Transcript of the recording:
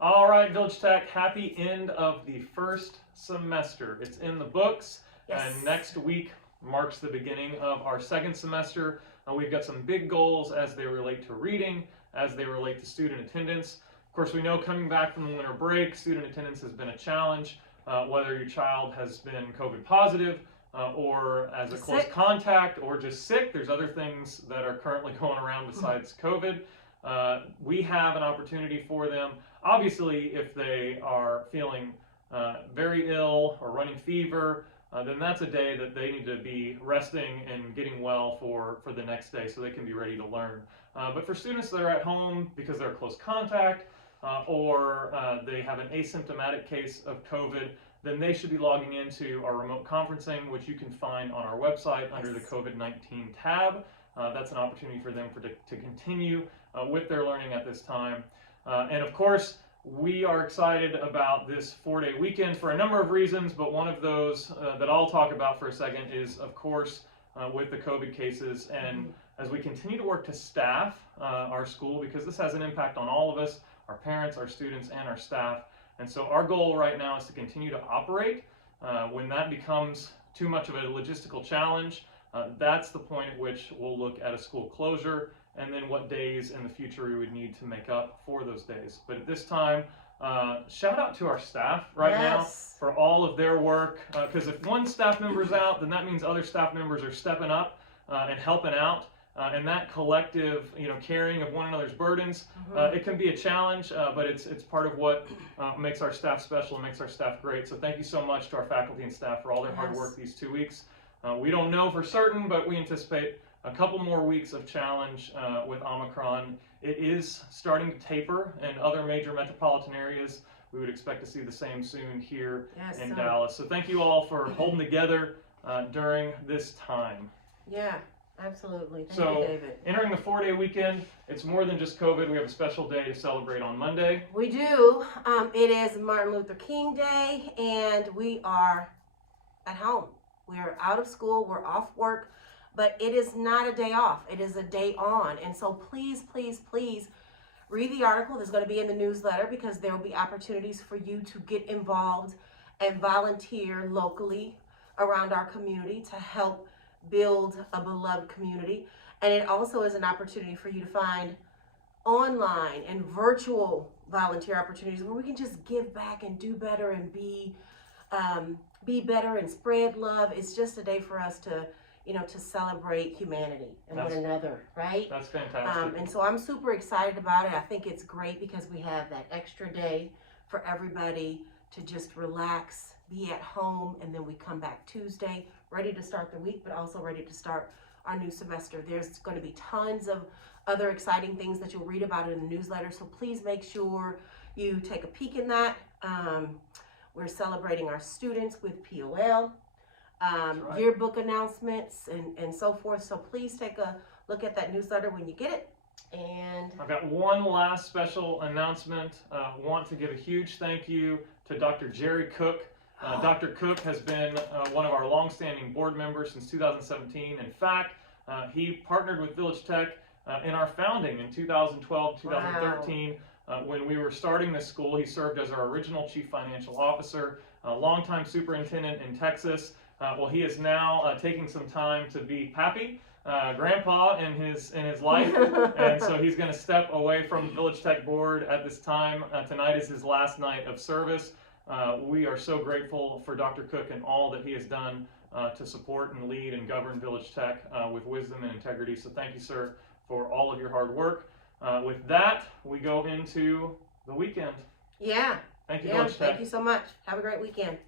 All right, Village Tech, happy end of the first semester. It's in the books, Yes. and next week marks the beginning of our second semester. We've got some big goals as they relate to reading, as they relate to student attendance. Of course, we know coming back from the winter break, student attendance has been a challenge, whether your child has been COVID positive, or as a close contact, or just sick. There's other things that are currently going around besides COVID. We have an opportunity for them. Obviously, if they are feeling very ill or running fever, then that's a day that they need to be resting and getting well for the next day so they can be ready to learn. But for students that are at home because they're a close contact or they have an asymptomatic case of COVID, then they should be logging into our remote conferencing, which you can find on our website under the COVID-19 tab. That's an opportunity for them to continue with their learning at this time. And of course, we are excited about this 4-day weekend for a number of reasons, but one of those that I'll talk about for a second is, of course, with the COVID cases. And as we continue to work to staff our school, because this has an impact on all of us, our parents, our students, and our staff. And so our goal right now is to continue to operate. When that becomes too much of a logistical challenge, that's the point at which we'll look at a school closure and then what days in the future we would need to make up for those days. But at this time, shout out to our staff right now for all of their work, because if one staff member's out, then that means other staff members are stepping up and helping out. And that collective, carrying of one another's burdens, it can be a challenge, but it's part of what makes our staff special and makes our staff great. So thank you so much to our faculty and staff for all their hard work these 2 weeks. We don't know for certain, but we anticipate a couple more weeks of challenge with Omicron. It is starting to taper in other major metropolitan areas. We would expect to see the same soon here in Dallas. So thank you all for holding together during this time. Yeah, absolutely. Thank you, David. Entering the 4-day weekend, it's more than just COVID. We have a special day to celebrate on Monday. We do. It is Martin Luther King Day, and we are at home. We're out of school. We're off work. But it is not a day off. It is a day on. And so please, please, please read the article that's going to be in the newsletter, because there will be opportunities for you to get involved and volunteer locally around our community to help build a beloved community. And it also is an opportunity for you to find online and virtual volunteer opportunities where we can just give back and do better and be better and spread love. It's just a day for us to celebrate humanity and one another, right? That's fantastic. And so I'm super excited about it. I think it's great because we have that extra day for everybody to just relax, be at home, and then we come back Tuesday, ready to start the week, but also ready to start our new semester. There's going to be tons of other exciting things that you'll read about in the newsletter, so please make sure you take a peek in that. We're celebrating our students with POL. Yearbook announcements and so forth. So please take a look at that newsletter when you get it. And I've got one last special announcement. Want to give a huge thank you to Dr. Jerry Cook. Dr. Cook has been one of our longstanding board members since 2017. In fact, he partnered with Village Tech in our founding in 2012, 2013. When we were starting this school, he served as our original chief financial officer, a longtime superintendent in Texas. Well, he is now taking some time to be pappy, grandpa in his life, and so he's going to step away from the Village Tech board at this time. Tonight is his last night of service. We are so grateful for Dr. Cook and all that he has done to support and lead and govern Village Tech with wisdom and integrity. So thank you, sir, for all of your hard work. With that, we go into the weekend. Yeah. Thank you, Village Tech. Thank you so much. Have a great weekend.